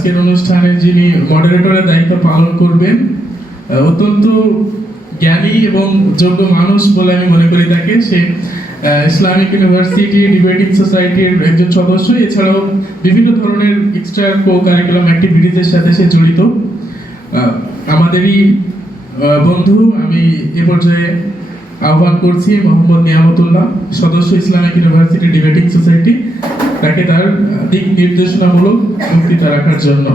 আজকের অনুষ্ঠানে যিনি মডারেটরের দায়িত্ব পালন করবেন, অত্যন্ত জ্ঞানী এবং যোগ্য মানুষ বলে আমি মনে করি তাকে। সে ইসলামিক ইউনিভার্সিটি ডিবেটিং সোসাইটির একজন সদস্য, এছাড়াও বিভিন্ন ধরনের এক্সট্রা কো-কারিকুলাম অ্যাক্টিভিটিজের সাথে সে জড়িত। আমাদেরই বন্ধু, আমি এ পর্যায়ে আহ্বান করছি মোহাম্মদ নিয়ামতুল্লাহ, সদস্য ইসলামিক ইউনিভার্সিটি ডিবেটিং সোসাইটি, তাকে তার দিক নির্দেশনামূলক বক্তৃতা রাখার জন্য।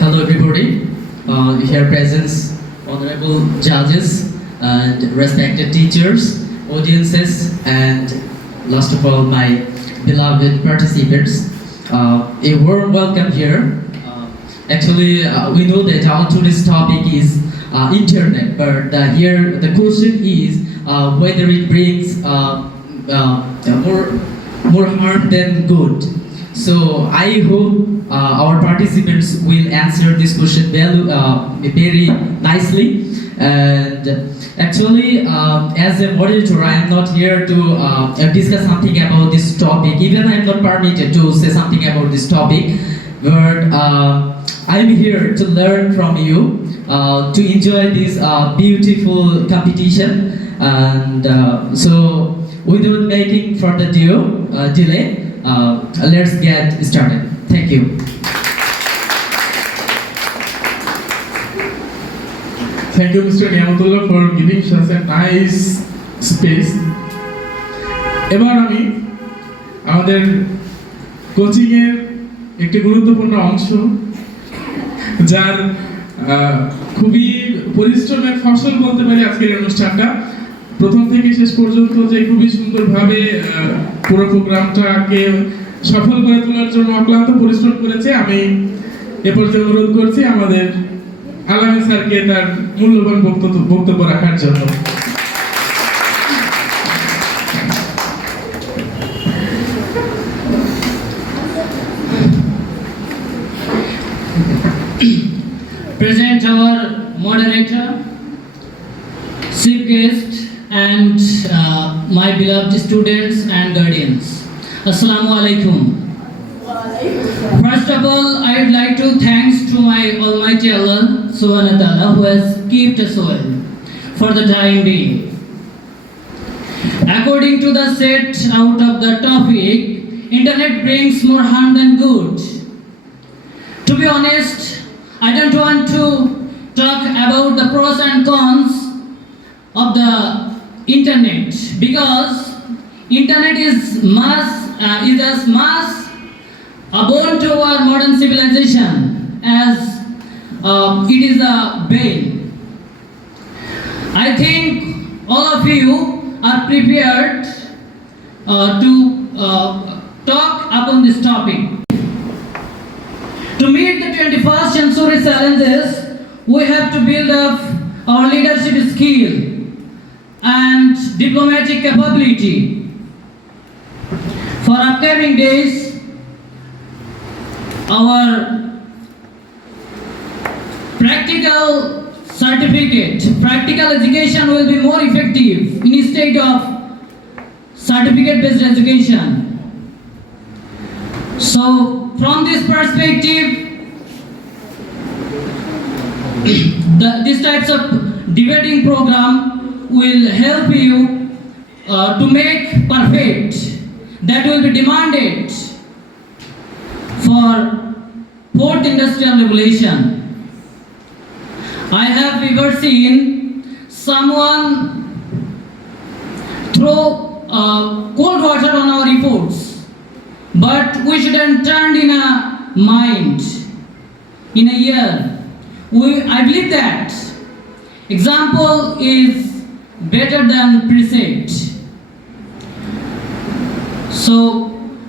Hello everybody, here presents honorable judges and respected teachers, audiences, and last of all my beloved participants. A warm welcome here. Actually, we know that our today's topic is internet, but here the question is whether it brings more harm than good. So I hope our participants will answer this question very nicely. And actually, as a moderator, I am not here to discuss something about this topic. Even I am not permitted to say something about this topic, but I am here to learn from you, to enjoy this beautiful competition. And so, without making further delay, let's get started. Thank you. Thank you, Mr. Naymatullah, for giving us a nice space. এবার আমি আমাদের coaching এর একটি গুরুত্বপূর্ণ অংশ, যার খুবই পরিশ্রমের ফসল বলতে পারি আজকের অনুষ্ঠানটা, প্রথম থেকে শেষ পর্যন্ত যে খুবই সুন্দরভাবে পুরো প্রোগ্রামটাকে সফল করে তোলার জন্য অক্লান্ত পরিশ্রম করেছে। আমি এ পর্যায়ে অনুরোধ করছি আমাদের আলামিন স্যারকে তার মূল্যবান বক্তব্য রাখার জন্য। Present our moderator, chief guest, and my beloved students and guardians. Assalamu alaikum. First of all, I would like to thanks to my Almighty Allah Subhanahu wa Ta'ala, who has kept us well for the time being. According to the set out of the topic, internet brings more harm than good. To be honest, I don't want to talk about the pros and cons of the internet, because internet is as much a boon to our modern civilization as it is a bane. I think all of you are prepared to talk upon this topic. To meet the 21st century challenges, we have to build up our leadership skill and diplomatic capability. For upcoming days, our practical education will be more effective instead of certificate-based education. So, from this perspective, these types of debating program will help you to make perfect that will be demanded for fourth industrial revolution. I have ever seen someone throw cold water on our efforts, but we shouldn't turn in a mind, in a year. I believe that example is better than precept. So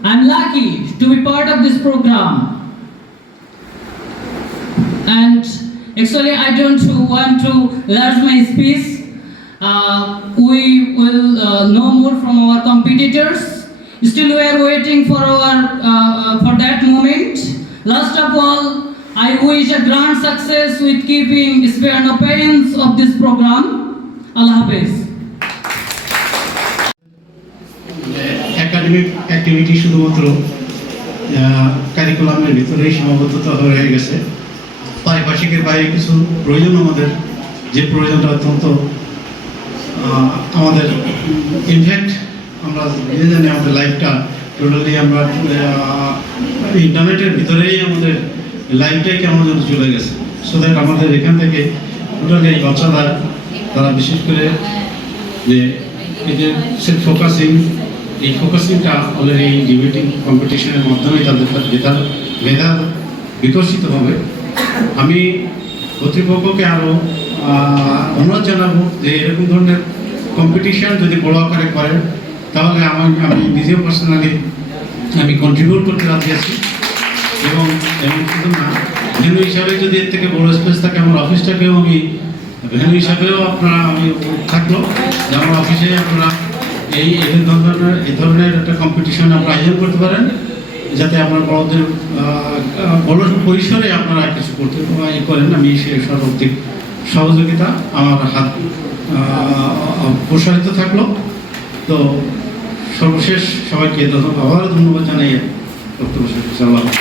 I'm lucky to be part of this program, and actually I don't want to enlarge my speech. We will know more from our competitors. Still we are waiting for that moment. Last of all, I wish a grand success with keeping spare no pains of this program. Allah Habib's. Academic activity শুধুমাত্র কারিকুলামের ভিতরেই সীমাবদ্ধতা হয়ে গেছে। পারিপার্শ্বিকের বাইরে কিছু প্রয়োজন আমাদের, যে প্রয়োজনটা অত্যন্ত আমাদের ইনফ্যাক্ট আমরা নিজে জানি আমাদের লাইফটা টোটালি আমরা ইন্টারনেটের ভিতরেই আমাদের লাইফটাই কেমন যেন চলে গেছে। সো দ্যাট আমাদের এখান থেকে টোটালি এই বাচ্চারা তারা বিশেষ করে যে এই যে সেলফ ফোকাসিং, এই ফোকাসিংটা অলরেডি ডিবেটিং কম্পিটিশনের মাধ্যমে তাদের মেধা বিকশিত হবে। আমি কর্তৃপক্ষকে আরও অনুরোধ জানাবো যে এরকম ধরনের কম্পিটিশন যদি বড় আকারে করেন তাহলে আমি নিজেও পার্সোনালি আমি কন্ট্রিবিউট করতে রাজি আছি। এবং শুধু না, ভেন্যু হিসাবে যদি এর থেকে বড় স্পেস থাকে আমার অফিসটাকেও আমি ভেন্যু হিসাবেও আপনারা আমি থাকলো যে আমার অফিসে আপনারা এই ধরনের একটা কম্পিটিশন আপনারা আয়োজন করতে পারেন, যাতে আপনার বড়দের বড় পরিসরে আপনারা কিছু করতে করেন। আমি সেই সর্বাধিক সহযোগিতা আমার হাত প্রসারিত থাকলো। তো সর্বশেষ সবাইকে আবারও ধন্যবাদ জানাই বক্তব্য শেষ করছি।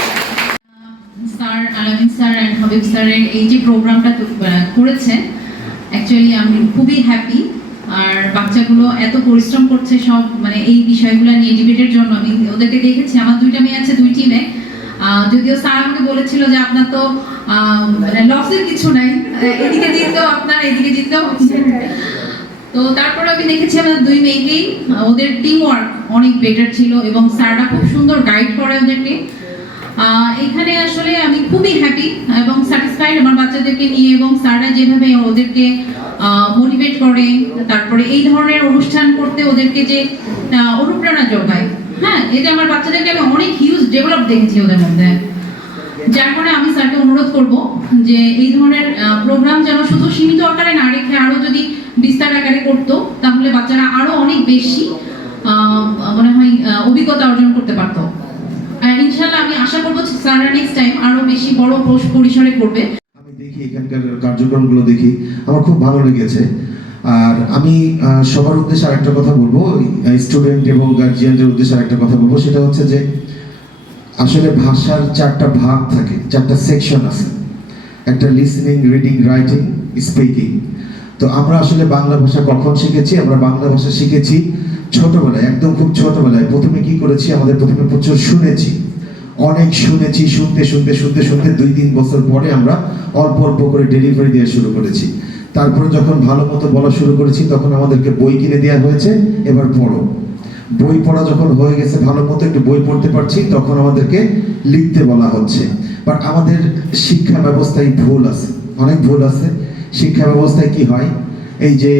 স্যার আলামিন স্যার অ্যান্ড হাবিব স্যারের এই যে প্রোগ্রামটা করেছেন, অ্যাকচুয়ালি আমি খুবই হ্যাপি। আর বাচ্চাগুলো এত পরিশ্রম করছে সব মানে এই বিষয়গুলো নিয়ে ডিবেটের জন্য। আমি ওদেরকে দেখেছি, আমার দুইটা মেয়ে আছে দুই টিমে। যদিও স্যার আমাকে বলেছিল যে আপনার তো মানে লসের কিছু নাই, এদিকে জিতলেও আপনার, এদিকে জিতলেও। তো তারপরে আমি দেখেছি আমাদের দুই মেয়েকেই ওদের টিম ওয়ার্ক অনেক বেটার ছিল এবং স্যাররা খুব সুন্দর গাইড করে ওদেরকে। এখানে আসলে আমি খুবই হ্যাপি এবং স্যাটিসফাইড আমার বাচ্চাদেরকে নিয়ে, এবং স্যাররা যেভাবে ওদেরকে মোটিভেট করে, তারপরে এই ধরনের অনুষ্ঠান করতে ওদেরকে যে অনুপ্রেরণা যোগায়, হ্যাঁ, এটা আমার বাচ্চাদেরকে আমি অনেক হিউজ ডেভেলপ দেখেছি ওদের মধ্যে। যার কারণে আমি স্যারকে অনুরোধ করব যে এই ধরনের প্রোগ্রাম যেন শুধু সীমিত আকারে না রেখে আরো যদি বিস্তার আকারে করতো, তাহলে বাচ্চারা আরো অনেক বেশি মনে হয় অভিজ্ঞতা অর্জন করতে পারতো। আর ইনশাআল্লাহ আমি আশা করব স্যাররা নেক্সট টাইম আরো বেশি বড় পরিসরে করবে। আমি দেখি এখানকার কার্যক্রমগুলো দেখি, আমার খুব ভালো লেগেছে। আর আমি সবার উদ্দেশ্যে আরেকটা কথা বলবো, স্টুডেন্ট এবং গার্জিয়ানদের উদ্দেশ্যে আরেকটা কথা বলবো, সেটা হচ্ছে যে আসলে ভাষার চারটা ভাগ থাকে, চারটা সেকশন আছে। একটা লিসনিং, রিডিং, রাইটিং, স্পিকিং। তো আমরা আসলে বাংলা ভাষা কখন শিখেছি? আমরা বাংলা ভাষা শিখেছি ছোটবেলায়, একদম খুব ছোটবেলায়। প্রথমে কি করেছি? আমাদের প্রথমে প্রচুর শুনেছি, অনেক শুনেছি। শুনতে শুনতে শুনতে শুনতে 2-3 বছর পরে আমরা অল্প অল্প করে ডেলিভারি দেওয়া শুরু করেছি। তারপরে যখন ভালো মতো বলা শুরু করেছি তখন আমাদেরকে বই কিনে দেওয়া হয়েছে, এবার পড়ো। বই পড়া যখন হয়ে গেছে, ভালো মতো একটু বই পড়তে পারছি, তখন আমাদেরকে লিখতে বলা হচ্ছে। বাট আমাদের শিক্ষা ব্যবস্থায় ভুল আছে, অনেক ভুল আছে। শিক্ষা ব্যবস্থায় কি হয়, এই যে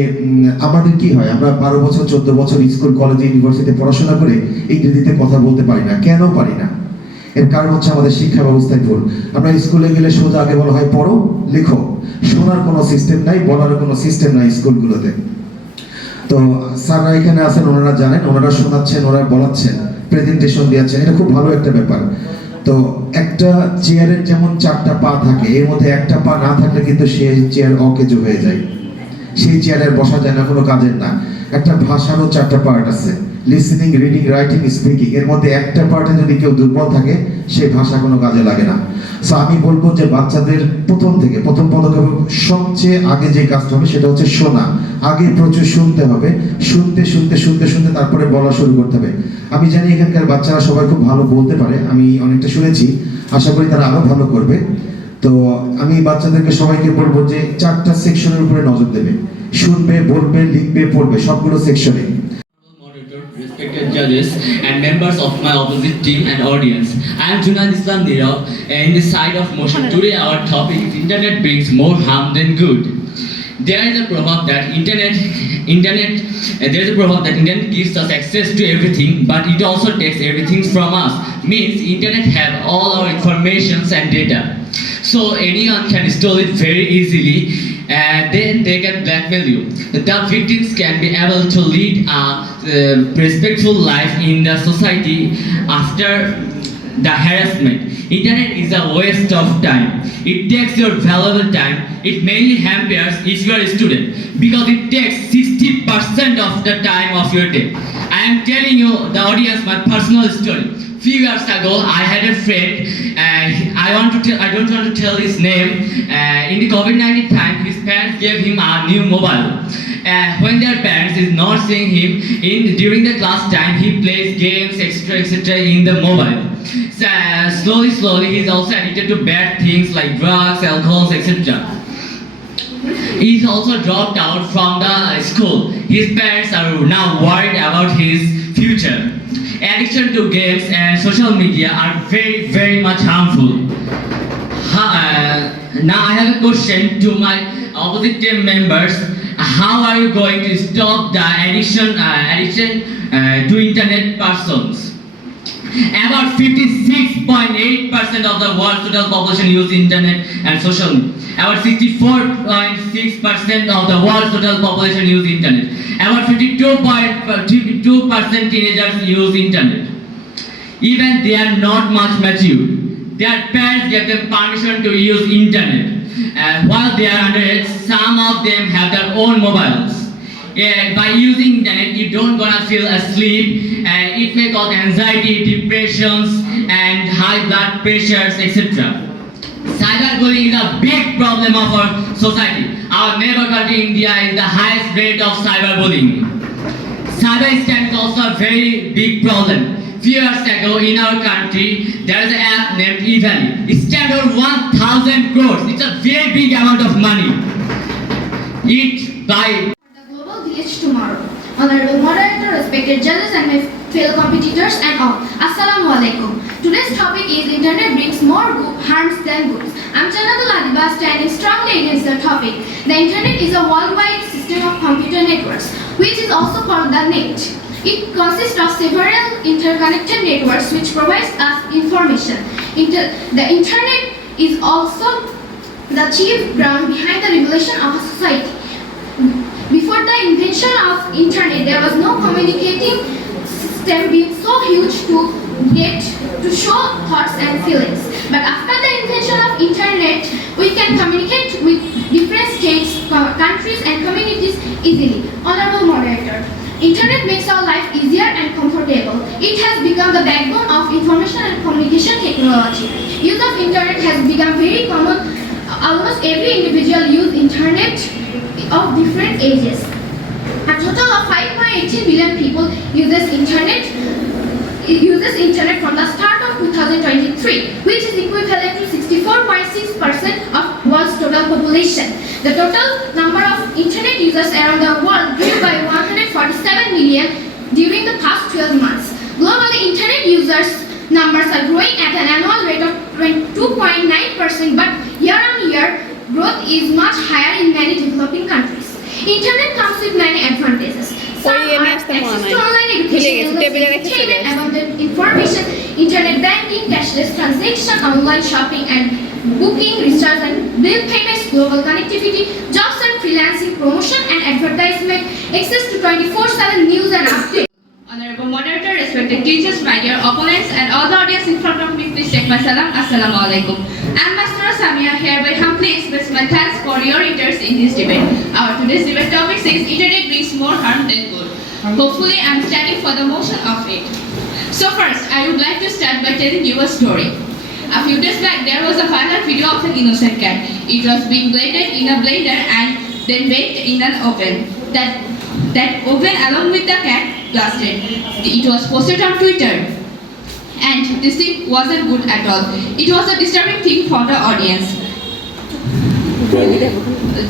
আমাদের কি হয়, আমরা 12 বছর 14 বছর স্কুল, কলেজে, ইউনিভার্সিটিতে পড়াশোনা করে ইংরেজিতে কথা বলতে পারি না। কেন পারি না? এর কারণ হচ্ছে আমাদের শিক্ষা ব্যবস্থায় ভুল। আমরা স্কুলে গেলে সোজা আগে বলা হয় পড়ো, লেখো। শোনার কোনো সিস্টেম নাই, বলার কোনো সিস্টেম নাই স্কুলগুলোতে। তো স্যাররা এখানে আছেন, ওনারা জানেন, ওনারা শোনাচ্ছেন, ওনারা বলাচ্ছেন, প্রেজেন্টেশন দিয়েছেন, এটা খুব ভালো একটা ব্যাপার। তো একটা চেয়ারের যেমন 4টা পা থাকে, এর মধ্যে একটা পা না থাকলে কিন্তু সেই চেয়ার অকেজো হয়ে যায়, সেই চেয়ারে বসা যায় না, কোনো কাজের না। একটা ভাষারও 4টা পার্ট আছে, লিসনিং, রিডিং, রাইটিং, স্পিকিং। এর মধ্যে একটা পার্টে যদি কেউ দুর্বল থাকে, সেই ভাষা কোনো কাজে লাগে না। সো আমি বলবো যে বাচ্চাদের প্রথম পদক্ষেপ সবচেয়ে আগে যে কাজটা হবে সেটা হচ্ছে শোনা। আগে প্রচুর শুনতে হবে, শুনতে শুনতে শুনতে শুনতে তারপরে বলা শুরু করতে হবে। আমি জানি এখানকার বাচ্চারা সবাই খুব ভালো বলতে পারে, আমি অনেকটা শুনেছি, আশা করি তারা আরো ভালো করবে। তো আমি বাচ্চাদেরকে সবাইকে বলবো যে 4টা সেকশনের উপরে নজর দেবে, শুনবে, বলবে, লিখবে, পড়বে, সবগুলো সেকশনে। Moderator, respected judges and members of my opposite team and audience, I am Jaina Biswas Faruque. In the side of motion, today our topic is internet brings more harm than good. There is a proverb that internet gives us access to everything, but it also takes everything from us. Means internet have all our informations and data, so anyone can steal it very easily, and then they can blackmail you. The victims can be able to lead a respectful life in the society after the harassment. Internet is a waste of time. It takes your valuable time. It mainly hampers if you are a student because it takes 60% of the time of your day. I am telling you, the audience, my personal story. Few years ago, I had a friend. I don't want to tell his name. In the COVID-19 time, his parents gave him a new mobile. When their parents is not seeing him during the class time, he plays games, etc., in the mobile. So, slowly, he's also addicted to bad things like drugs, alcohol, etc. He's also dropped out from the school. His parents are now worried about his future. Addiction to games and social media are very, very much harmful. Now I have a question to my opposite team members. How are you going to stop the addiction to internet persons? About 56.8% of the world's total population use internet and social media. About 64.6% of the world's total population use internet. About 52% teenagers use internet. Even they are not much mature. Their parents give them permission to use internet. While they are underage, some of them have their own mobiles. By using internet, you don't gonna feel asleep, and it may cause anxiety, depressions, and high blood pressures, etc. Cyberbullying is a big problem of our society. Our neighbor country, India, is the highest rate of cyberbullying. Cyberscam is also a very big problem. Few years ago in our country, there is an app named eValley. It stands over 1,000 crores. It's a very big amount of money. Tomorrow. Honorable moderator, respected judges and my fellow competitors and all. Assalamu alaikum. Today's topic is Internet brings more harms than goods. I'm Jaina standing strongly against the topic. The Internet is a worldwide system of computer networks, which is also called the net. It consists of several interconnected networks which provides us information. The Internet is also the chief ground behind the regulation of a society. Before the invention of internet, there was no communicating system being so huge to show thoughts and feelings. But after the invention of internet, we can communicate with different states, countries and communities easily. Honorable moderator, internet makes our life easier and comfortable. It has become the backbone of information and communication technology. Use of internet has become very common. Almost every individual uses internet of different ages. A total of 5.18 billion people uses internet from the start of 2023, which is equivalent to 64.6% of world's total population. The total number of internet users around the world grew by 147 million during the past 12 months. Globally, internet users numbers are growing at an annual rate of 2.9%, but year on year growth is much higher in many developing countries. Internet comes with many advantages. Some are access to online education, entertainment, abundant information, internet banking, cashless transaction, online shopping and booking, research and bill payments, global connectivity, jobs and freelancing, promotion and advertisement, access to 24/7 news and updates. Honorable moderator, respected teachers, my dear opponents, and all the audience in front of me, please take my salam. Assalamu alaikum. I am Master Samia, hereby humbly express my thanks for your interest in this debate. Our today's debate topic says internet brings more harm than good. Hopefully, I am standing for the motion of it. So first, I would like to start by telling you a story. A few days back, there was a viral video of an innocent cat. It was being blended in a blender and then baked in an oven. That oven along with the cat blasted. It was posted on Twitter. And this thing wasn't good at all. It was a disturbing thing for the audience.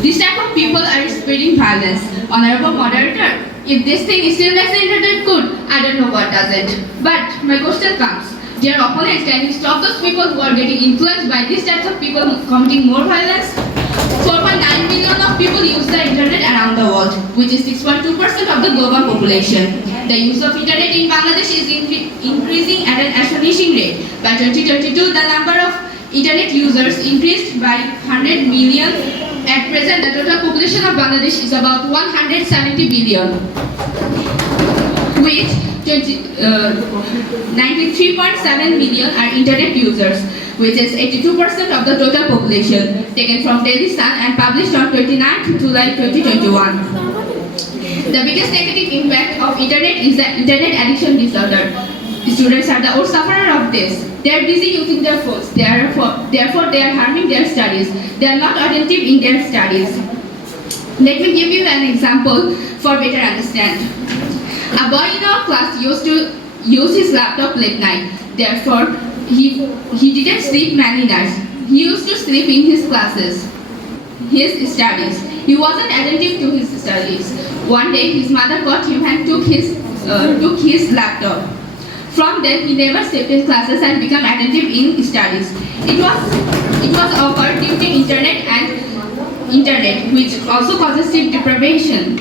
This type of people are spreading violence. Honorable moderator, if this thing still makes the internet good, I don't know what does it. But my question comes. Dear opponents, can you stop those people who are getting influenced by these types of people committing more violence? 4.9 million of people use the internet around the world, which is 6.2% of the global population. The use of internet in Bangladesh is increasing at an astonishing rate. By 2022, the number of internet users increased by 100 million. At present, the total population of Bangladesh is about 170 billion, which 93.7 million are internet users, which is 82% of the total population, taken from Daily Sun and published on 29th July 2021. The biggest negative impact of internet is the internet addiction disorder. Students are the worst sufferer of this. They are busy using their phones. Therefore, they are harming their studies. They are not attentive in their studies. Let me give you an example for better understand. A boy in our class used to use his laptop late night. Therefore, he didn't sleep many nights. He used to sleep in his classes, his studies. He wasn't attentive to his studies. One day, his mother caught him and took his laptop. From then, he never slept in classes and became attentive in studies. It was occurred due to internet, which also causes sleep deprivation,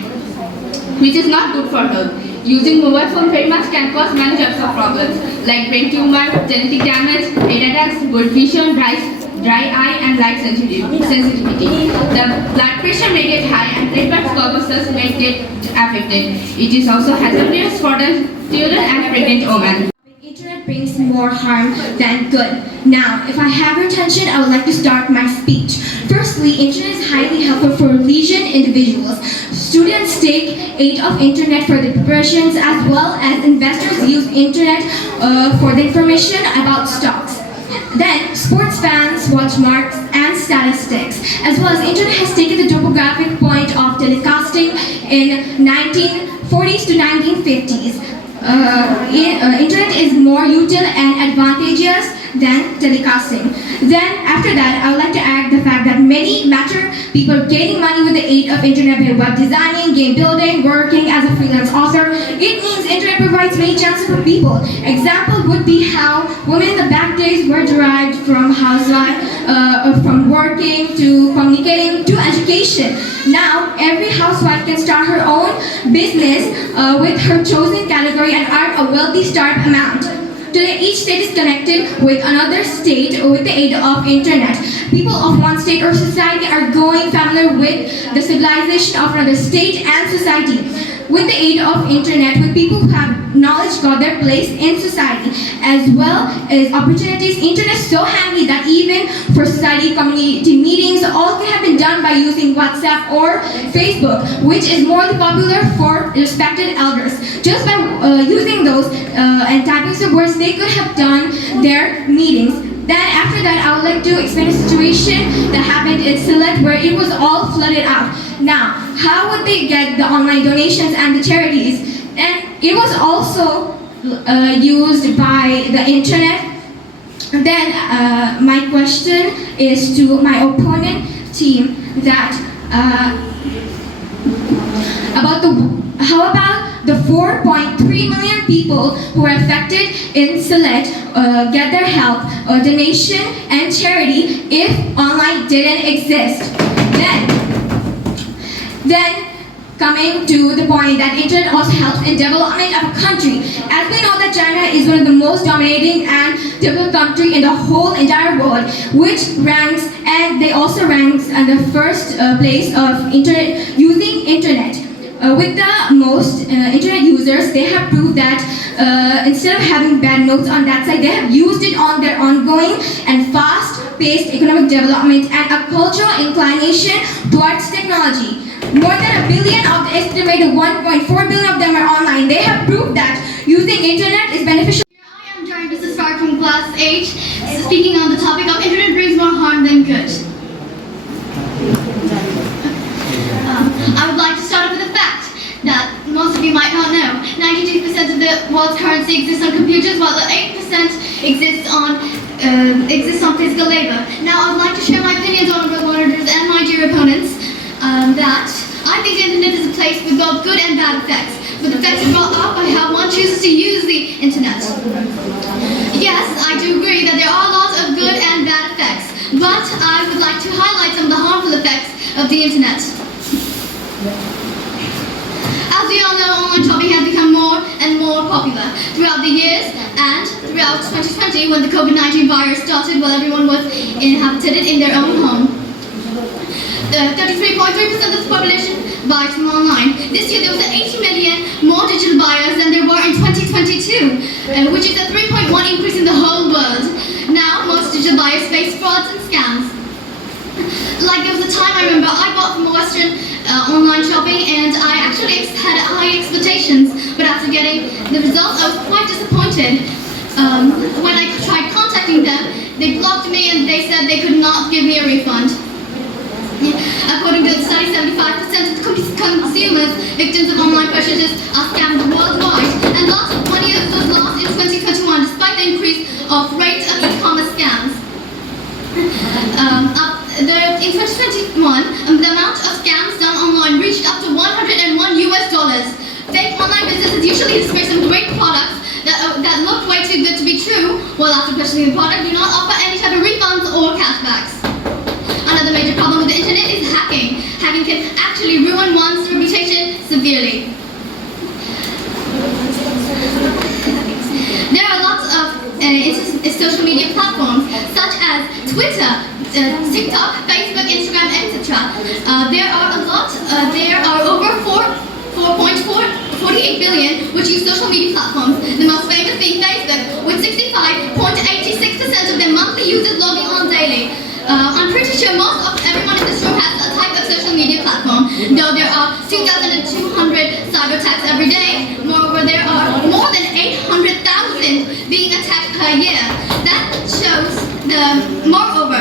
which is not good for health. Using mobile phone very much can cause many types of problems like brain tumor, genetic damage, head attacks, blurred vision, dry eye, and light sensitivity. The blood pressure may get high and red blood cells may get affected. It is also hazardous for the children and pregnant women. Internet brings more harm than good. Now, if I have your attention, I would like to start my speech. Firstly, internet is highly helpful for leisure individuals. Students take aid of internet for their preparations, as well as investors use internet for the information about stocks. Then, sports fans watch marks and statistics, as well as internet has taken the topographic point of telecasting in 1940s to 1950s. Internet is more utile and advantageous than telecasting. Then after that, I would like to add the fact that many mature people gaining money with the aid of internet by web designing, game building, working as a freelance author. It means internet provides many chances for people. Example would be how women in the back days were derived from housewife, from working to communicating to education. Now every housewife can start her own business with her chosen category and earn a wealthy start amount. Today, each state is connected with another state with the aid of internet. People of one state or society are growing familiar with the civilization of another state and society. With the aid of internet, with people who have knowledge got their place in society, as well as opportunities. Internet is so handy that even for society community meetings, all can have been done by using WhatsApp or Facebook, which is more popular for respected elders. Just by using those and typing some words, they could have done their meetings. Then after that, I would like to explain a situation that happened in Salekin where it was all flooded out. Now, how would they get the online donations and the charities? And it was also used by the internet. Then my question is to my opponent team that how about the 4.3 million people who are affected in Salekin get their help, donation and charity if online didn't exist? Then coming to the point that internet also helps in development of a country. As we know that China is one of the most dominating and developed country in the whole entire world, which ranks, and they also ranks in the first place of using internet. With the most internet users, they have proved that instead of having bad notes on that side, they have used it on their ongoing and fast-paced economic development and a cultural inclination towards technology. More than 1 billion of the estimated 1.4 billion of them are online. They have proved that using internet is beneficial. I am Jaina Biswas Faruque from class H, speaking on the topic of internet brings more harm than good. I would like to start off with a fact that most of you might not know. 92% of the world's currency exists on computers, while 8% exists on physical labor. Now, I would like to share my opinions on moderators and my dear opponents that I think the internet is a place with both good and bad effects. But the effects are brought up by how one chooses to use the internet. Yes, I do agree that there are lots of good and bad effects, but I would like to highlight some of the harmful effects of the internet. As we all know, online shopping has become more and more popular throughout the years, and throughout 2020 when the COVID-19 virus started while everyone was inhabited in their own home. 33.3% of the population buy from online. This year there was 80 million more digital buyers than there were in 2022, which is a 3.1 increase in the whole world. Now most digital buyers face frauds and scams. Like there was a time I remember I bought from Western online shopping and I actually had high expectations, but after getting the results I was quite disappointed. When I tried contacting them, they blocked me and they said they could not give me a refund. According to the study, 75% of consumers victims of online purchases are scammed worldwide, and lots of money was lost in 2021 despite the increase of rate of e-commerce scams. In 2021, the amount of scams done online reached up to $101 US. Fake online businesses usually display some great products that look way too good to be true, while after purchasing the product do not offer any type of refunds or cashbacks. Another major problem with the internet is hacking. Hacking can actually ruin one's reputation severely. There are lots of social media platforms such as Twitter, TikTok, Facebook, Instagram, etc. There are over 4.48 billion which use social media platforms, the most famous being Facebook, with 65.86% of their monthly users logging on daily. I'm pretty sure most of everyone in this room has a type of social media platform, though there are 2,200 cyber attacks every day. Moreover, there are more than 800,000 being attacked per year. That shows moreover,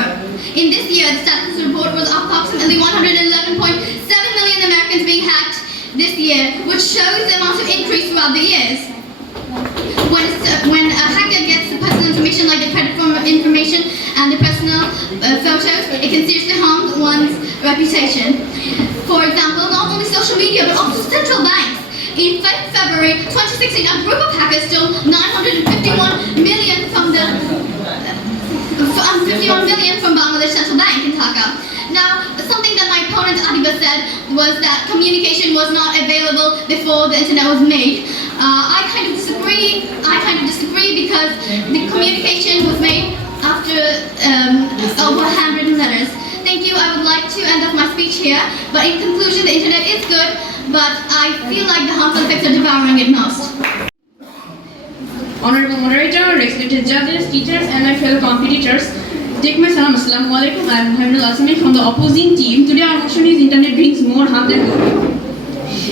in this year, the status report was approximately 111.7 million Americans being hacked this year, which shows the amount of increase throughout the years. When a hacker gets the personal information like the credit information and the personal photos, it can seriously harm one's reputation. For example, not only social media but also central banks. In February 2016, a group of hackers stole 951 million from Bangladesh Central Bank in Dhaka. Now, something that my opponent Adiba said was that communication was not available before the internet was made. I kind of disagree because the communication was made after over handwritten letters. Thank you. I would like to end up my speech here, but in conclusion, the internet is good, but I feel like the harmful effects are devouring it most. Honorable moderator, respected judges, teachers, and my fellow competitors, take my salam. Assalamu alaikum. I am Jaina Biswas Faruque from the opposing team. Today our motion is internet brings more harm than good.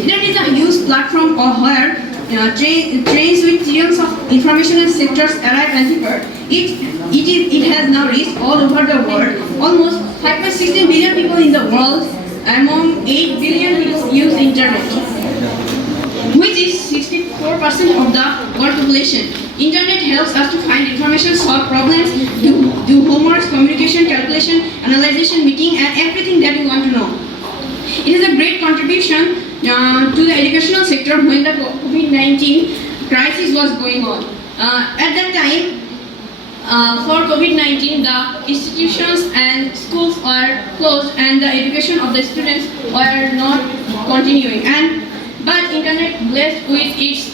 Internet is a huge platform where trains with trillions of information sectors arrive and depart. It has now reached all over the world. Almost 5.16 billion people in the world, among 8 billion people use internet, which is 64% of the world population. Internet helps us to find information, solve problems, do homework, communication, calculation, analyzation, meeting, and everything that you want to know. It is a great contribution to the educational sector when the COVID-19 crisis was going on. At that time, for COVID-19, the institutions and schools were closed and the education of the students were not continuing. But internet blessed with its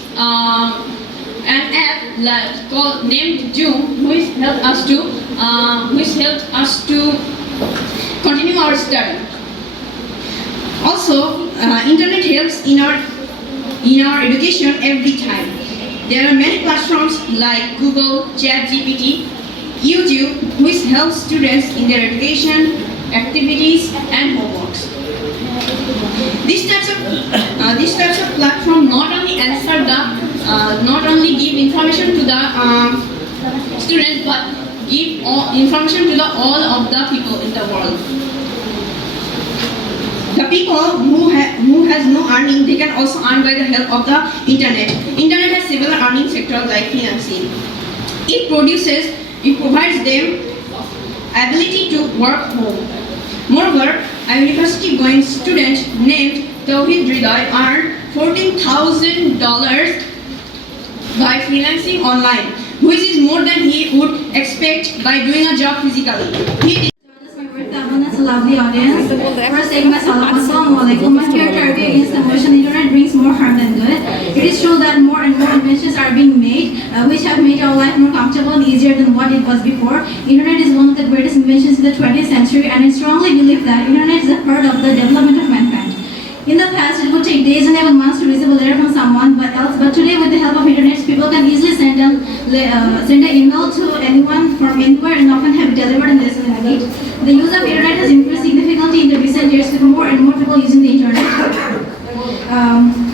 an app named Zoom, which helped us to continue our study. Also, internet helps in our education every time. There are many platforms like Google, ChatGPT, YouTube, which helps students in their education, activities, and homeworks. These types of platform not only give information to the students, but give information to all of the people in the world. The people who has no earning, they can also earn by the help of the internet. Internet has several earning sectors like financing. It provides them ability to work home. Moreover, a university-going student named Tawhid Riday earned $14,000 by freelancing online, which is more than he would expect by doing a job physically. That's a lovely audience. First, take my salam. Assalamu alaikum. I'm here to argue against the motion internet brings more harm than good. It is true that more and more inventions are being made, which have made our life more comfortable and easier than what it was before. Internet is one of the greatest inventions in the 20th century, and I strongly believe that internet is a part of the development of mankind. In the past, it would take days and even months to receive a letter from someone but today, with the help of internet, people can easily send an email to anyone from anywhere and often have it delivered in less than a minute. The use of internet has increased significantly in the recent years, with more and more people using the internet.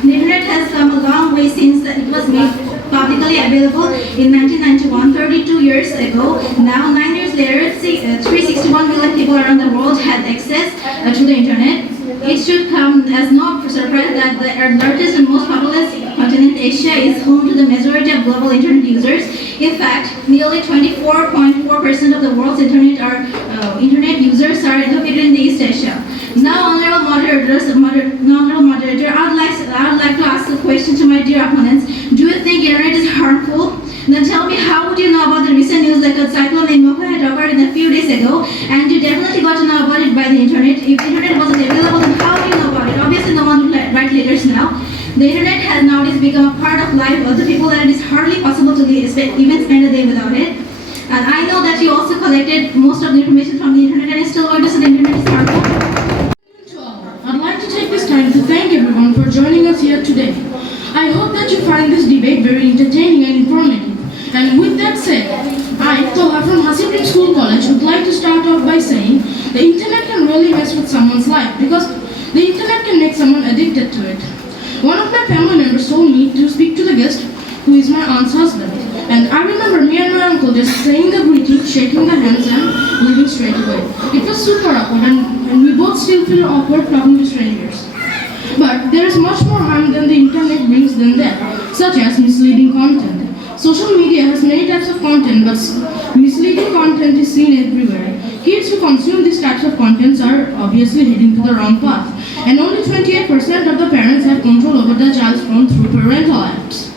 The internet has come a long way since it was made publicly available in 1991, 32 years ago. Now, 9 years later, 361 million people around the world had access to the internet. It should come as no surprise that the largest and most populous continent, Asia, is home to the majority of global internet users. In fact, nearly 24.4% of the world's internet users are located in the East Asia. Now, honorable moderator, I'd like to ask a question to my dear opponents. Do you think internet is harmful? Then tell me, how would you know about the recent news like a cyclone in Mocha had occurred a few days ago, and you definitely got to know about it by the internet? If the internet wasn't available, then how do you know about it? Obviously, no one would write letters now. The internet has nowadays become a part of life of the people, and it is hardly possible to even spend a day without it. And I know that you also collected most of the information from the internet, and it's still going to say the internet is harmful. I'd like to take this time to thank everyone for joining us here today. I hope that you find this debate very entertaining and informative. And with that said, I, Toha from HABIB'S School College, would like to start off by saying the internet can really mess with someone's life because the internet can make someone addicted to it. One of my family members told me to speak to the guest, who is my aunt's husband. And I remember me and my uncle just saying the greeting, shaking the hands and leaving straight away. It was super awkward and we both still feel awkward talking to strangers. But there is much more harm than the internet brings than that, such as misleading content. Social media has many types of content, but misleading content is seen everywhere. Kids who consume these types of contents are obviously heading to the wrong path. And only 28% of the parents have control over the child's phone through parental apps.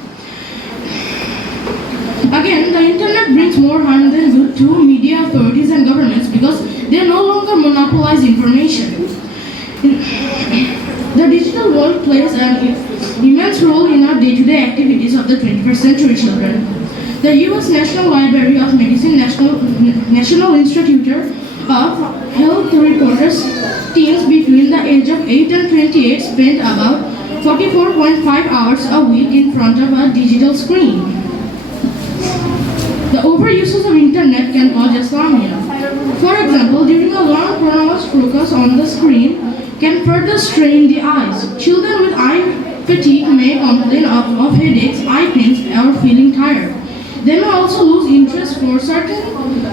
Again, the internet brings more harm than good to media authorities and governments because they no longer monopolize information. The digital world plays an immense role in our day-to-day activities of the 21st century children. The U.S. National Library of Medicine National Institute of Health reports teens between the age of 8 and 28 spend about 44.5 hours a week in front of a digital screen. The overuse of internet can cause insomnia. For example, during a long pronounced focus on the screen can further strain the eyes. Children with eye fatigue may complain of headaches, eye pains, or feeling tired. They may also lose interest for certain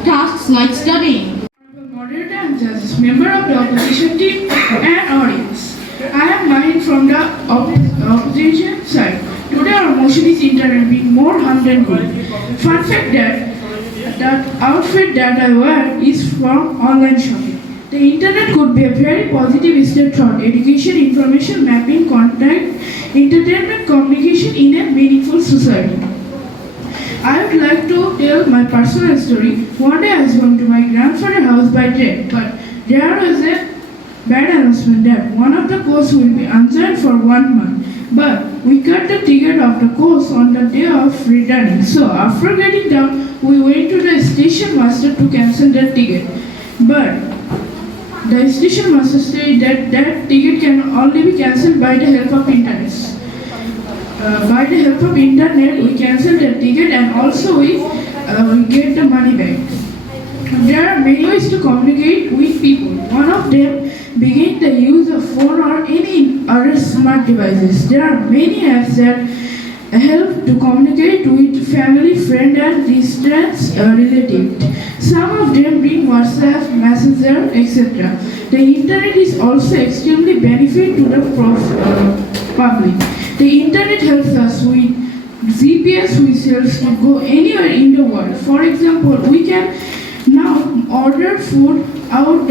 tasks like studying. Moderator and judges, member of the opposition team and audience. I am Mahin from the opposition side. Today our motion is internet being more harm than good. Fun fact that outfit that I wear is from online shopping. The internet could be a very positive step toward education, information, mapping, contact, entertainment, communication in a meaningful society. I would like to tell my personal story. One day I was going to my grandfather's house by train, but there was a bad announcement that one of the courses will be unsigned for 1 month. But we cut the ticket of the course on the day of returning. So after getting down, we went to the station master to cancel the ticket. But the station master said that ticket can only be cancelled by the help of internet. By the help of internet, we cancel the ticket and also we get the money back. There are many ways to communicate with people. One of them being the use of phone or any other smart devices. There are many apps that help to communicate with family, friend and distant relative. Some of them bring WhatsApp, Messenger, etc. The internet is also extremely beneficial to the public. The internet helps us with GPS, which helps to go anywhere in the world. For example, we can now order food out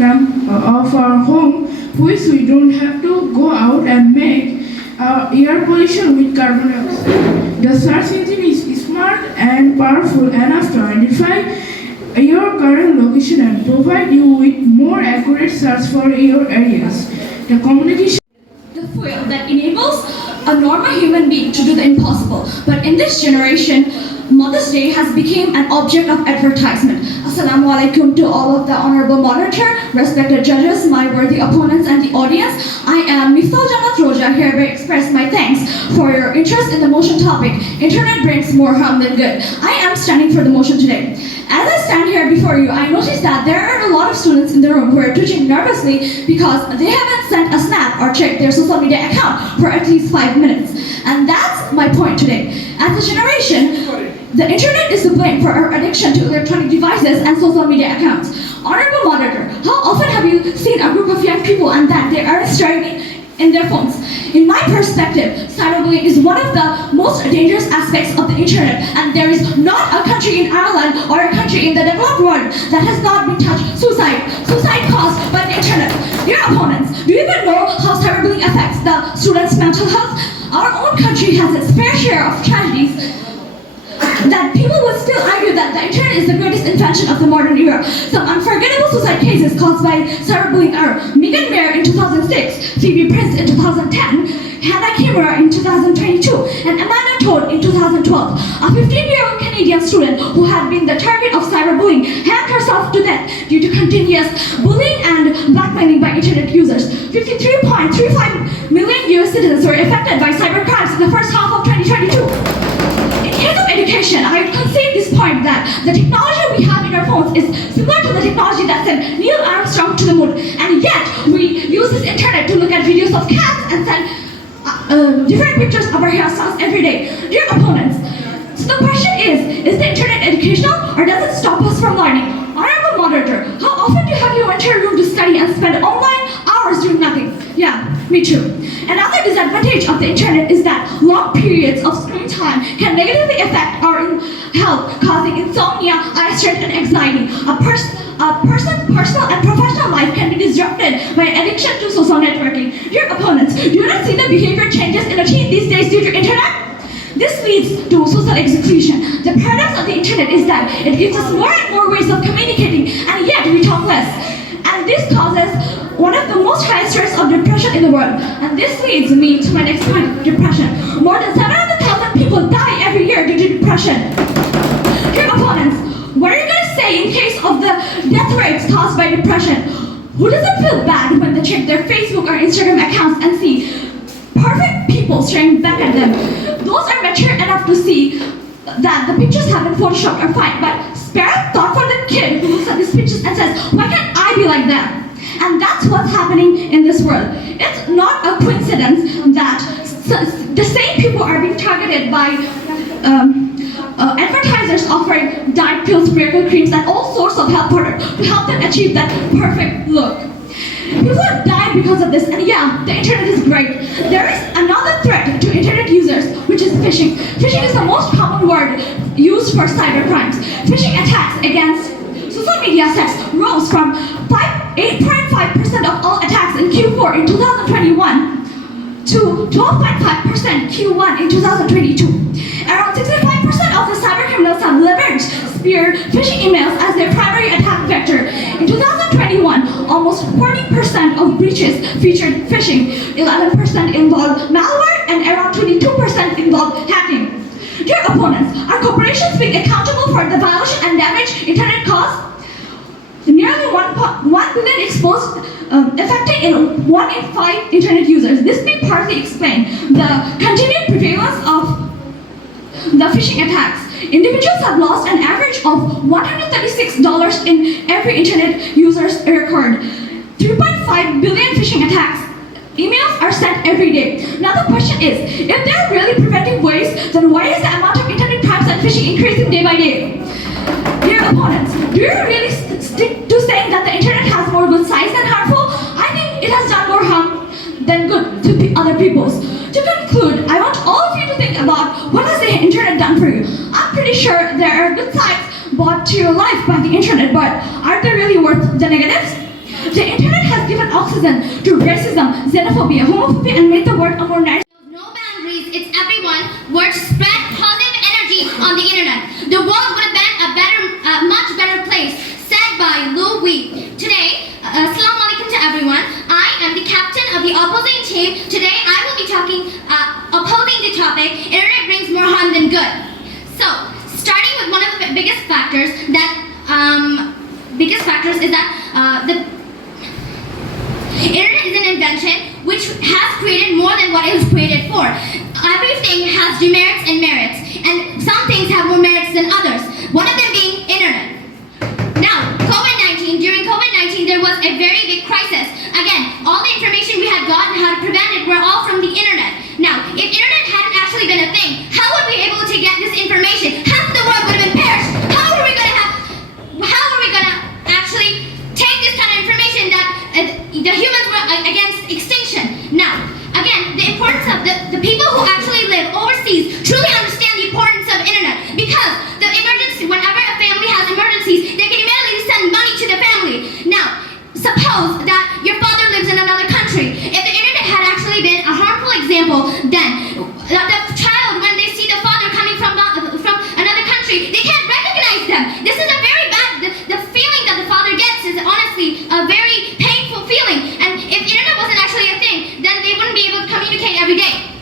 of our home, which we don't have to go out and make air pollution with carbon dioxide. The search engine is smart and powerful enough to identify your current location and provide you with more accurate search for your areas. The communication the fuel that enables a normal human being to do the impossible. But in this generation, Mother's Day has become an object of advertisement. A Assalamu alaikum to all of the honorable moderator, respected judges, my worthy opponents and the audience. I am Miftahul Zannat Roza, hereby express my thanks for your interest in the motion topic, Internet brings more harm than good. I am standing for the motion today. As I stand here before you, I noticed that there are a lot of students in the room who are twitching nervously because they haven't sent a snap or checked their social media account for at least 5 minutes. And that's my point today. As a generation, the internet is to blame for our addiction to electronic devices and social media accounts. Honorable moderator, how often have you seen a group of young people and that they are staring in their phones? In my perspective, cyberbullying is one of the most dangerous aspects of the internet, and there is not a country in Ireland or a country in the developed world that has not been touched suicide caused by the internet. Dear opponents, do you even know how cyberbullying affects the students' mental health? Our own country has its fair share of tragedies that people would still argue that the internet is the greatest invention of the modern era. Some unforgettable suicide cases caused by cyberbullying are Megan Mayer in 2006, Phoebe Prince in 2010, Hannah Kimura in 2022, and Amanda Todd in 2012. A 15-year-old Canadian student who had been the target of cyberbullying hanged herself to death due to continuous bullying and blackmailing by internet users. 53.35 million US citizens were affected by cybercrimes in the first half of 2022. In case of education, I would concede this point that the technology we have in our phones is similar to the technology that sent Neil Armstrong to the moon, and yet we use this internet to look at videos of cats and send different pictures of our hairstyles every day. Dear opponents, so the question is the internet educational or does it stop us from learning? Honorable moderator, how often do you have you enter a room to study and spend online hours doing nothing? Yeah, me too. Another disadvantage of the internet is that long periods of screen time can negatively affect our health, causing insomnia, eye strain, and anxiety. A person's personal and professional life can be disrupted by addiction to social networking. Dear opponents, do you not see the behavior changes in a teen these days due to internet? This leads to social exclusion. The paradox of the internet is that it gives us more and more ways of communicating, and yet we talk less. And this causes one of the most highest rates of depression in the world. And this leads me to my next point, depression. More than 700,000 people die every year due to depression. Dear opponents, what are you going to say in case of the death rates caused by depression? Who doesn't feel bad when they check their Facebook or Instagram accounts and see perfect people staring back at them? Those are mature enough to see that the pictures have been photoshopped are fine, but spare a thought for the kid who looks at these pictures and says, why can't I be like them? And that's what's happening in this world. It's not a coincidence that the same people are being targeted by advertisers offering diet pills, miracle creams, and all sorts of health products to help them achieve that perfect look. People have died because of this, and yeah, the internet is great. There is another threat to internet users, which is phishing. Phishing is the most common word used for cybercrimes. Phishing attacks against social media sites rose from 8.5% of all attacks in Q4 in 2021 to 12.5% Q1 in 2022. Around 65% of the cybercriminals have leveraged spear phishing emails as their primary attack vector. In 2021, almost 40% of breaches featured phishing, 11% involved malware, and around 22% involved hacking. Dear opponents, are corporations being accountable for the violation and damage internet caused? Nearly 1 billion exposed, affecting in 1 in 5 internet users. This may partly explain the continued prevalence of the phishing attacks. Individuals have lost an average of $136 in every internet user's record. 3.5 billion phishing attacks. Emails are sent every day. Now the question is, if there are really preventive ways, then why is the amount of internet crimes and phishing increasing day by day? Dear opponents, do you really stick to saying that the internet has more good sides than harmful? I think it has done more harm than good to other people's. To conclude, I want all of you to think about what has the internet done for you. I'm pretty sure there are good sides brought to your life by the internet, but are they really worth the negatives? The internet has given oxygen to racism, xenophobia, homophobia, and made the world a more nice. No boundaries, it's everyone. Word spread positive energy on the internet. The world would have been a much better place, said by Lou Wee. Today, assalamu alaikum to everyone. I am the captain of the opposing team. Today, I will be opposing the topic, internet brings more harm than good. So, starting with one of the biggest factors that first is that the internet is an invention which has created more than what it was created for. Everything has demerits and merits, and some things have more merits than others. One of them being internet. Now, during COVID-19, there was a very big crisis. Again, all the information we had gotten, how to prevent it, were all from the internet. Now, if internet hadn't actually been a thing, how would we be able to get this information? Half the world would have been perished. How are we going to actually take this kind of information that the humans were against extinction? Now, again, the importance of the people who actually live overseas truly understand the importance of internet, because the emergency, whenever a family has emergencies, they can immediately send money to the family. Now, suppose that your father lives in another country. If the internet had actually been a harmful example, then the child, when they see the father coming from another country, they can't recognize them. This is a very bad, the feeling that the father gets is honestly a very painful feeling. And if internet wasn't actually a thing, then they wouldn't be able to communicate every day.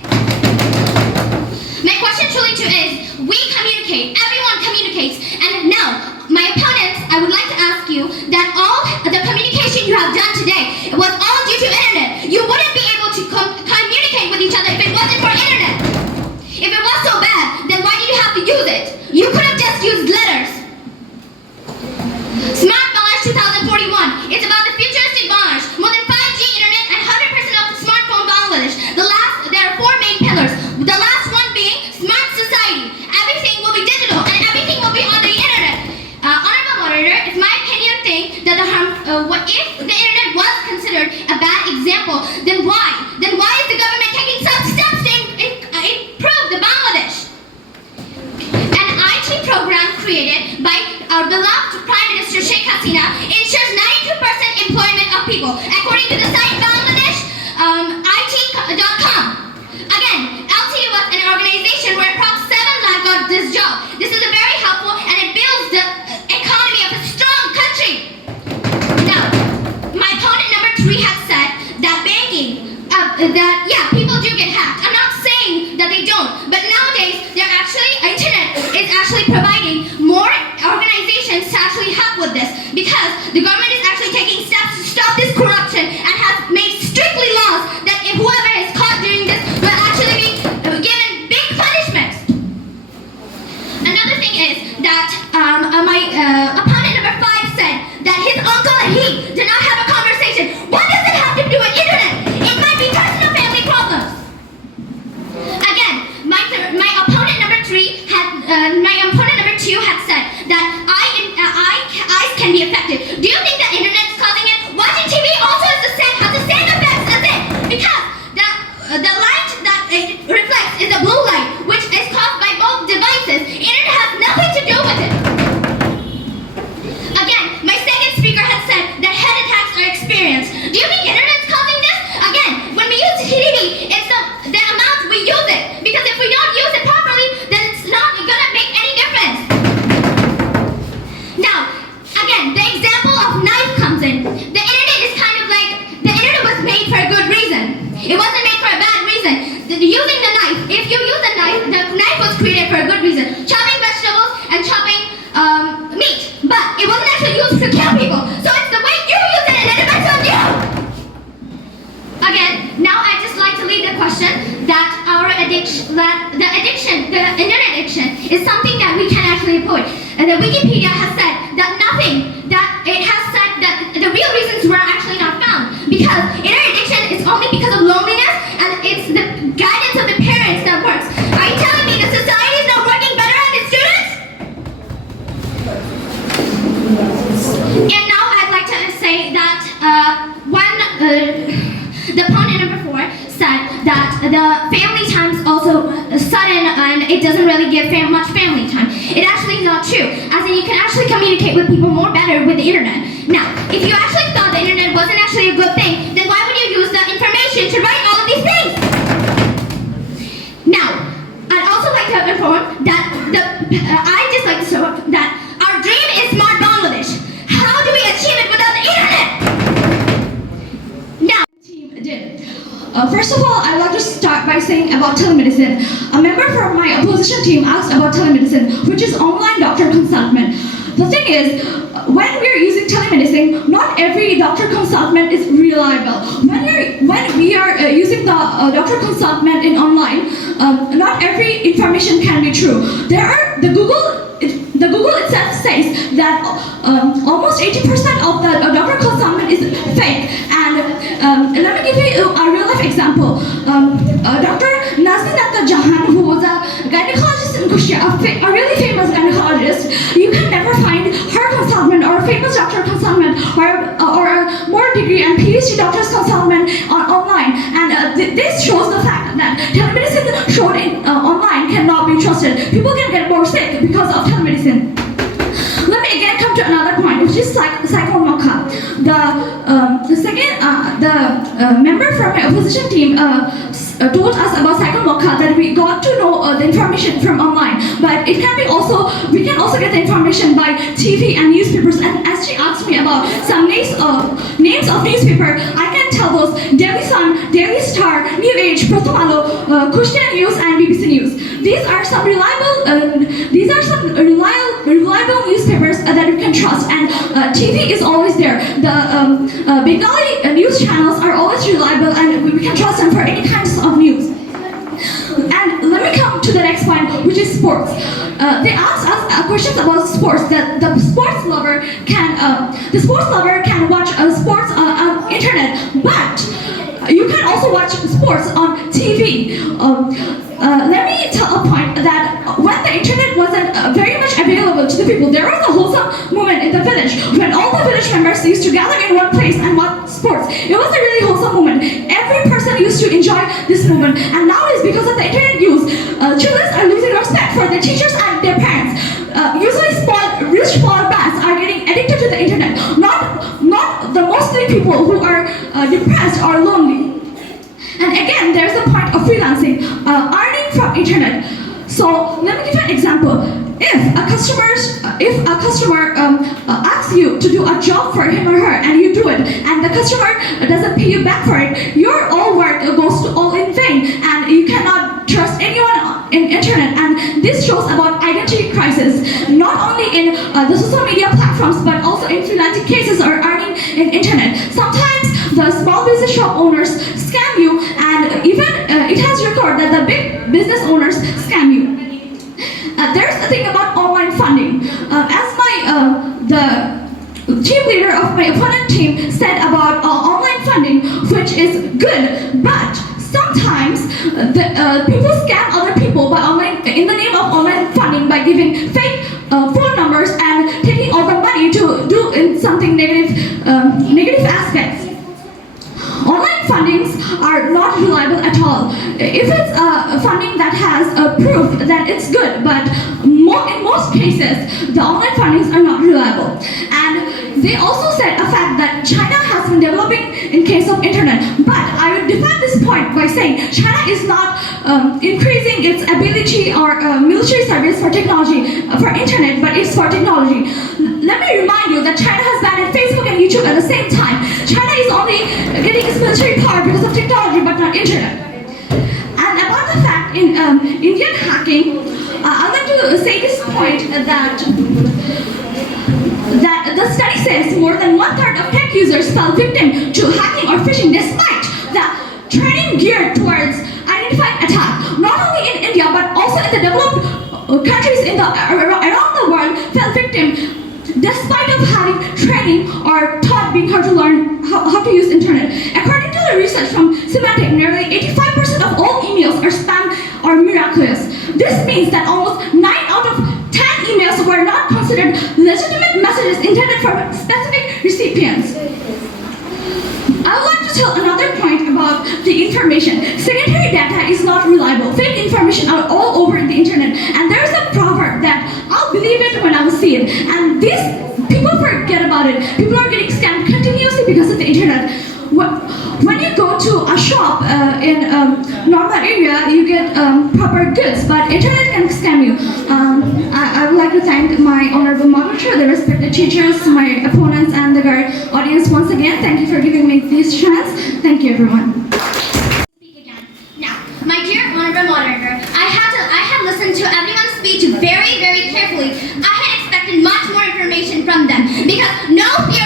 My question truly is, we communicate, everyone communicates, and now, my opponents, I would like to ask you that all the communication you have done today was all due to internet. You wouldn't be able to communicate with each other if it wasn't for internet. If it was so bad, then why did you have to use it? You could have just used letters. Smart Bangladesh 2041. It's about the futuristic Bangladesh. More than 5G internet and 100% of the smartphone Bangladesh. There are 4 main pillars. The last one being smart society. Everything will be digital and everything will be on the internet. Honorable moderator, it's my opinion that if the internet was considered a bad example, then why? Then why is the government taking some steps to improve the Bangladesh? An IT program created by our beloved Prime Minister Sheikh Hasina ensures 92% employment of people, according to the site Bangladesh.IT.com. Again, LTE was an organization where approximately 7 lakh got this job. This is a very helpful and it builds the economy of a strong country. Now, my opponent number 3 had said that banking, people do get hacked. I'm not saying that they don't, but nowadays internet is actually providing more organizations to actually help with this, because the government is actually taking steps to stop this corruption and has made strictly laws that if whoever is caught doing this will actually be given big punishments. Another thing is that my opponent number 5 said that his uncle and he did not have a conversation. What does it have to do with internet? It might be personal family problems. Again, my opponent number 2 had said that eyes can be affected. Do you think that internet is causing it? Watching TV also has the same effects as it, because the light that it reflects is a blue light, which is caused by both devices. Internet has nothing to do with it. Again, my second speaker had said that head attacks are experienced. Do you think internet is causing this? Again, when we use TV, it's the amount we use it. Because if we don't use it properly, then it's not gonna make any difference. Now, again, the example of knife comes in. The internet is kind of like, the internet was made for a good reason. It wasn't made for a bad reason. Using the knife, if you use a knife, the knife was created for a good reason. Chopping vegetables and chopping meat. But it wasn't actually used to kill people. So it's the way you use it and it depends on you. Again, now I just like to leave the question that the internet addiction is something that we can actually avoid. And the Wikipedia has said that the real reasons were actually not found, because internet addiction is only because of loneliness, and it's the guidance of the parents that works. Are you telling me the society is not working better on its students? And now I'd like to say that the opponent number 4 said that the family time is also sudden and it doesn't really give much family time. It actually is not true, as in you can actually communicate with people more better with the internet. Now, if you actually thought the internet wasn't actually a good thing, then why would you use the information to write all of these things? Now, I'd also like to inform that that our dream is smart Bangladesh. How do we achieve it without the internet? Now, team did. First of all, I'd like to start by saying about telemedicine. A member from my opposition team asked about telemedicine, which is online doctor consultment. The thing is, when we're using using telemedicine, not every doctor consultant is reliable. When we are using the doctor consultant in online, not every information can be true. The Google itself says that almost 80% of the doctor consultant is fake. And let me give you a real life example. Dr. Nazninatta Jahan, who was a gynecologist in Kushtia, a really famous gynecologist, you can never find her consultant or a famous doctor consultant or a more degree and PhD doctor's consultant online. And this shows the fact that telemedicine shown online cannot be trusted. People can get more sick because of telemedicine. Let me again come to another point, which is psychomokha. The member from my opposition team told us about psychomokha, that we got to know the information from online, but we can also get the information by TV and newspapers. And as she asked me about some names of newspaper, I can tell those: Daily Sun, Daily Star, New Age, Pratham Alo, Kushtia News, and BBC News. These are some reliable newspapers that you can trust, and TV is always there. The Bengali news channels are always reliable, and we can trust them for any kinds of news. And let me come to the next point, which is sports. They asked us questions about sports. That the sports lover can watch sports on internet, but you can also watch sports on TV. Let me tell a point that when the internet wasn't very much available to the people, there was a wholesome moment in the village when all the village members used to gather in one place and watch sports. It was a really wholesome moment. Every person used to enjoy this moment. And nowadays, because of the internet use, children are losing respect for their teachers and their parents. Usually rich spoiled brats are getting addicted to the internet, not the mostly people who are depressed or lonely. And again, there's a point of freelancing, earning from internet. So let me give you an example. If a customer asks you to do a job for him or her, and you do it, and the customer doesn't pay you back for it, your all work goes to all in vain, and you cannot trust anyone in internet. And this shows about identity crisis, not only in the social media platforms, but also in freelancing cases or earning in internet. Sometimes the small business shop owners scam you, and even it has recorded that the big business owners scam you. There's the thing about online funding. As the team leader of my opponent team said about online funding, which is good, but sometimes people scam other people in the name of online funding by giving fake phone numbers and taking all the money to do in something negative aspects. Online fundings are not reliable at all. If it's funding that has proof, then it's good, but in most cases, the online fundings are not reliable. And they also said a fact that China has been developing in case of internet, but I would defend this point by saying China is not increasing its ability or military service for technology, for internet, but it's for technology. Let me remind you that China has banned Facebook and YouTube at the same time. China is only getting its military power because of technology, but not internet. And about the fact in Indian hacking, I'd like to say this point that the study says more than 1/3 of tech users fell victim to hacking or phishing, despite the training geared towards identifying attack. Not only in India, but also in the developed countries around the world fell victim, despite of having training or being taught to learn how to use internet. According to the research from Symantec, nearly 85% of all emails are spam or miraculous. This means that almost 9 out of 10 emails were not considered legitimate messages intended for specific recipients. I would like to tell another point about the information. Secondary data is not reliable. Fake information are all over the internet. And there is a proverb that I'll believe it when I will see it. And these people forget about it. People are getting scammed continuously because of the internet. When you go to a shop in normal area, you get proper goods, but internet can scam you. I would like to thank my honorable moderator, the respected teachers, my opponents, and the audience once again. Thank you for giving me this chance. Thank you, everyone. Now, my dear honorable moderator, I had listened to everyone's speech very, very carefully. I had expected much more information from them because no fear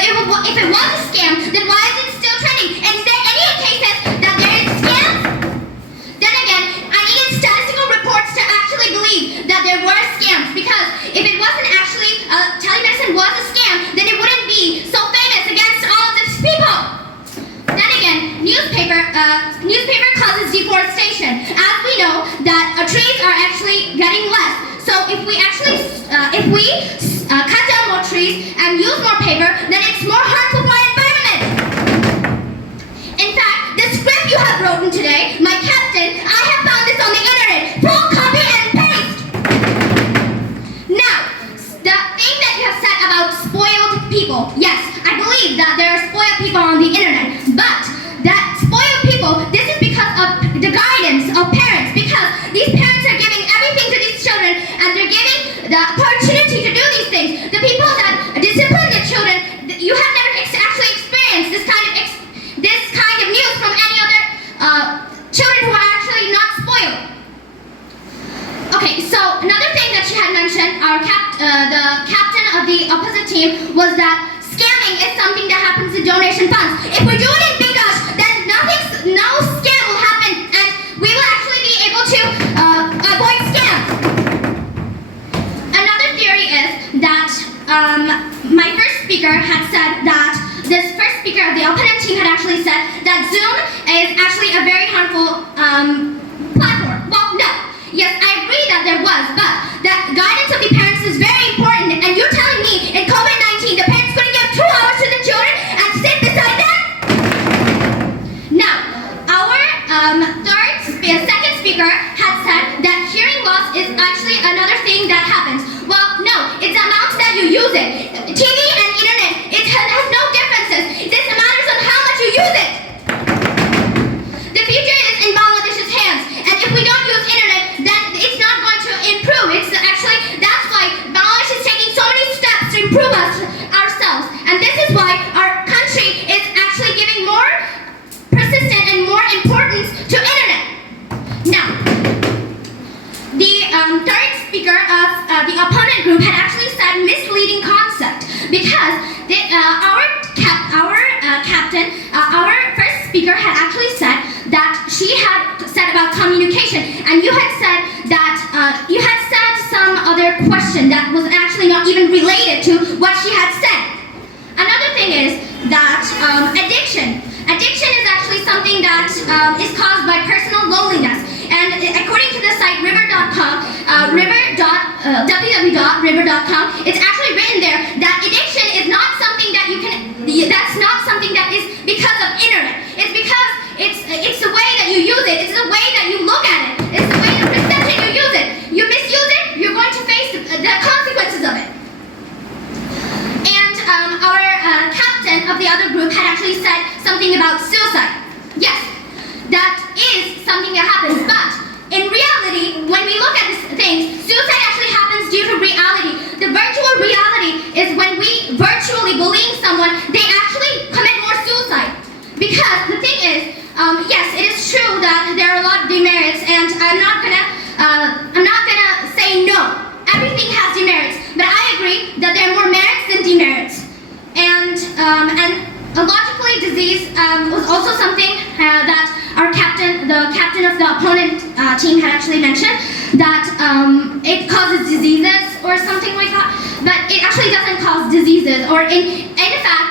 if it was a scam, then why is it still trending? And is there any cases that there is scams? Then again, I needed statistical reports to actually believe that there were scams, because if it wasn't actually, telemedicine was a scam, then it wouldn't be so famous against all of these people. Then again, newspaper causes deforestation. As we know that trees are actually getting less. So if we actually, cut down more trees and use more paper, then it's more harmful for our environment. In fact, the script you have written today, my captain, I have found this on the internet. Full copy and paste. Now, the thing that you have said about spoiled people, yes, I believe that there are spoiled people on the internet, but that spoiled people, this is because of the guidance of parents, because these parents are giving everything to these children and they're giving the opportunity to do these things. The people that discipline the children, you have never actually experienced this kind of news from any other children who are actually not spoiled. Okay, so another thing that she had mentioned, the captain of the opposite team, was that scamming is something that happens in donation funds. If we do it in Bangladesh, then no scam will happen, and we will actually be able to avoid scams. Another theory is that my first speaker had said that this first speaker of the opponent team had actually said that Zoom is actually a very harmful platform. Well, no. Yes, I agree that there was, but the guidance of the parents is very important, and you're telling me in COVID-19 the parents couldn't give 2 hours to the children and sit beside them? Now, our second speaker had said that hearing loss is actually another thing that happens. Well, no, it's the amount that you use it. TV and internet, it has no differences. This matters on how much you use it. The future is in Bangladesh's hands, and if we don't use internet, then it's not going to improve. That's why Bangladesh is taking so many steps to improve ourselves, and this is why our country is actually giving more persistent and more importance to internet. Now, the third speaker of the opponent group had actually said misleading concept, because our first speaker had actually said that she had said about communication, and you had said that you had said some other question that was actually not even related to what she had said. Another thing is that addiction. Addiction is actually something that is caused by personal loneliness. And according to the site river.com, www.river.com, it's actually written there that addiction is not something that that's not something that is because of internet. It's because it's the way that you use it. It's the way that you look at it. It's the way the perception you use it. You misuse it, you're going to face the consequences of it. And our captain of the other group had actually said something about suicide. Yes, that is something that happens, but in reality, when we look at these things, suicide actually happens due to reality. The virtual reality is when we virtually bullying someone, they actually commit more suicide. Because the thing is, yes, it is true that there are a lot of demerits, and I'm not gonna say no. Everything has demerits, but I agree that there are more merits than demerits. And logically, disease was also something that the captain of the opponent team had actually mentioned, that it causes diseases or something like that, but it actually doesn't cause diseases, or in fact,